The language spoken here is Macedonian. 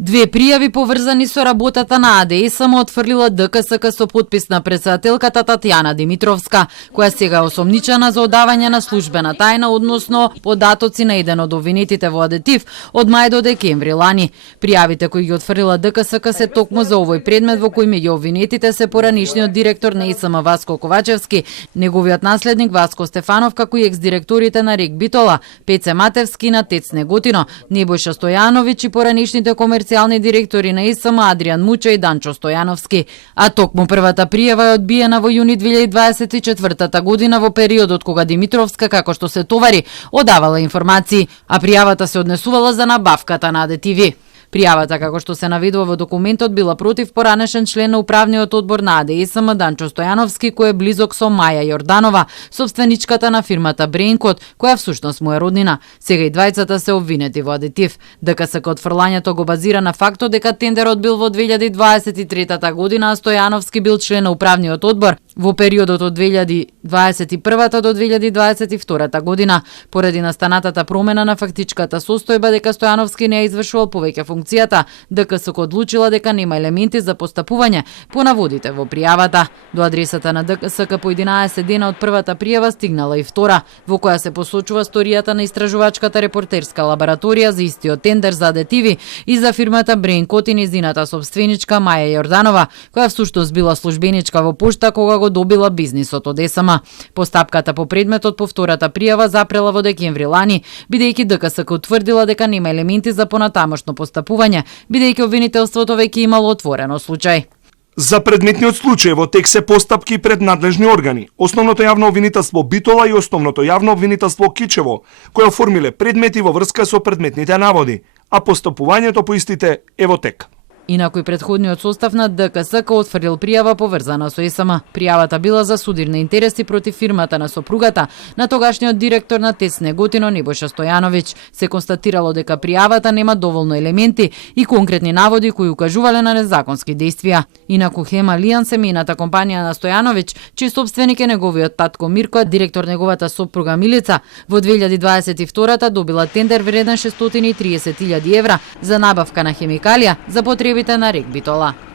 Две пријави поврзани со работата на АДСМ отфрлила ДКСК со подпис на претседателката Татјана Димитровска, која сега е осомничена за одавање на службена тајна, односно податоци на еден од обвинетите во адетив од мај до декември лани. Пријавите кои ги отфрлила ДКСК се токму за овој предмет во кој меѓу обвинетите се поранишниот директор на ИСМ Васко Ковачевски, неговиот наследник Васко Стефанов, како и екс-директорите на РЕК Битола, Пеце Матевски на ТЕЦ Неготино, Небојша Стојановиќ и поранишните комерцијални директори на ИСМ Адријан Муча и Данчо Стојановски. А токму првата пријава е одбиена во јуни 2024 година во периодот кога Димитровска, како што се товари, одавала информации, а пријавата се однесувала за набавката на адетиви. Пријавата, како што се наведува во документот, била против поранешен член на управниот одбор на АДСМ Данчо Стојановски, кој е близок со Маја Јорданова, собственичката на фирмата Брейнкод, која всушност му е роднина. Сега и двајцата се обвинети во адетив. ДКСК отфрлањето го базира на фактот дека тендерот бил во 2023 година, а Стојановски бил член на управниот одбор во периодот од 2021 до 2022 година. Поради настанатата промена на фактичката состојба дека Стојановски не е извршувал повеќе функцијата, ДКСК одлучила дека нема елементи за постапување по наводите во пријавата. До адресата на ДКСК по 11 дена од првата пријава стигнала и втора, во која се посочува сторијата на истражувачката репортерска лабораторија за истиот тендер за адетиви и за фирмата Брейнкод и незината собственичка Маја Јорданова, која всушност била службеничка во пошта кога го добила бизнисот од ЕСМ. Постапката по предметот по втората пријава запрела во декември лани, бидејќи ДКСК утврдила дека нема елементи за понатамошно постапување, бидејќи обвинителството веќе имало отворено случај. За предметниот случај во тек се постапки пред надлежни органи, Основното јавно обвинителство Битола и Основното јавно обвинителство Кичево, кои оформиле предмети во врска со предметните наводи, а постапувањето по истите е во тек. Инаку и претходниот состав на ДКСК отфрлил пријава поврзана со ЕСМ. Пријавата била за судирни интереси против фирмата на сопругата на тогашниот директор на ТЕЦ Неготино Небојша Стојановиќ. Се констатирало дека пријавата нема доволно елементи и конкретни наводи кои укажувале на незаконски действија. Инаку Хем Алијанс, семејната компанија на Стојановиќ, чиј собственик е неговиот татко Мирко, директор неговата сопруга Милица, во 2022 добила тендер вреден 630.000 евра за набавка на хемикалија за потребите на РЕК Битола.